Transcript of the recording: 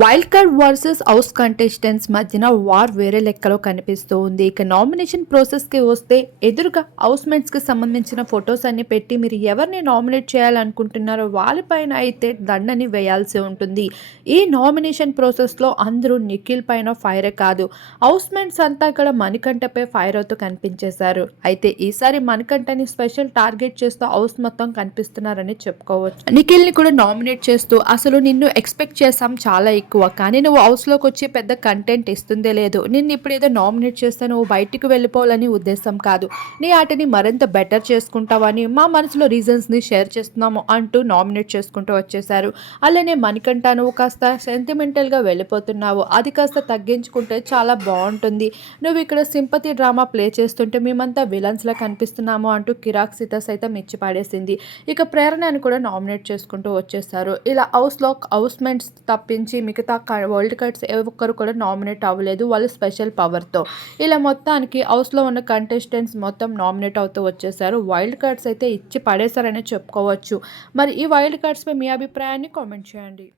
Wild card versus house contestants మధ్యన war వేరే లెక్కలో కనిపిస్తూ ఉంది ఇక నామినేషన్ ప్రాసెస్కి వస్తే ఎదురుగా హౌస్కి సంబంధించిన ఫొటోస్ అన్ని పెట్టి మీరు ఎవరిని నామినేట్ చేయాలనుకుంటున్నారో వాళ్ళపైన అయితే దండని వేయాల్సి ఉంటుంది. ఈ నామినేషన్ ప్రాసెస్లో అందరూ నిఖిల్ పైన ఫైరే కాదు. హౌస్ మేట్స్ అంతా ఇక్కడ మణికంఠపై ఫైర్ అవుతూ కనిపించేశారు. అయితే ఈసారి మణికంఠని స్పెషల్ టార్గెట్ చేస్తూ హౌస్ మొత్తం కనిపిస్తున్నారని చెప్పుకోవచ్చు. నిఖిల్ని కూడా నామినేట్ చేస్తూ అసలు నిన్ను ఎక్స్పెక్ట్ చేసాం చాలా ఎక్కువ. కానీ నువ్వు హౌస్లోకి వచ్చి పెద్ద కంటెంట్ ఇస్తుందే లేదు. నిన్ను ఇప్పుడు ఏదో నామినేట్ చేస్తే నువ్వు బయటికి వెళ్ళిపోవాలని ఉద్దేశం కాదు. నీ ఆటని మరింత బెటర్ చేసుకుంటావని మా మనసులో రీజన్స్ని షేర్ చేస్తున్నాము అంటూ నామినేట్ చేసుకుంటూ వచ్చేసారు అలానే మణికంఠ నువ్వు కాస్త సెంటిమెంటల్గా వెళ్ళిపోతున్నావు. అది కాస్త తగ్గించుకుంటే చాలా బాగుంటుంది. నువ్వు ఇక్కడ సింపతి డ్రామా ప్లే చేస్తుంటే మేమంతా విలన్స్లా కనిపిస్తున్నాము అంటూ కిరాక్ సీత సైతం ఇచ్చి పాడేసింది ఇక ప్రేరణను కూడా నామినేట్ చేసుకుంటూ వచ్చేసారు ఇలా హౌస్లో హౌస్మెంట్స్ తప్పించి మీకు మిగతా వరల్డ్ కట్స్ ఏ ఒక్కరు కూడా నామినేట్ అవ్వలేదు వాళ్ళు స్పెషల్ పవర్తో. ఇలా మొత్తానికి హౌస్లో ఉన్న కంటెస్టెంట్స్ మొత్తం నామినేట్ అవుతూ వచ్చేసారు. వైల్డ్ కార్డ్స్ అయితే ఇచ్చి పడేశారని చెప్పుకోవచ్చు. మరి ఈ వైల్డ్ కార్డ్స్పై మీ అభిప్రాయాన్ని కామెంట్ చేయండి.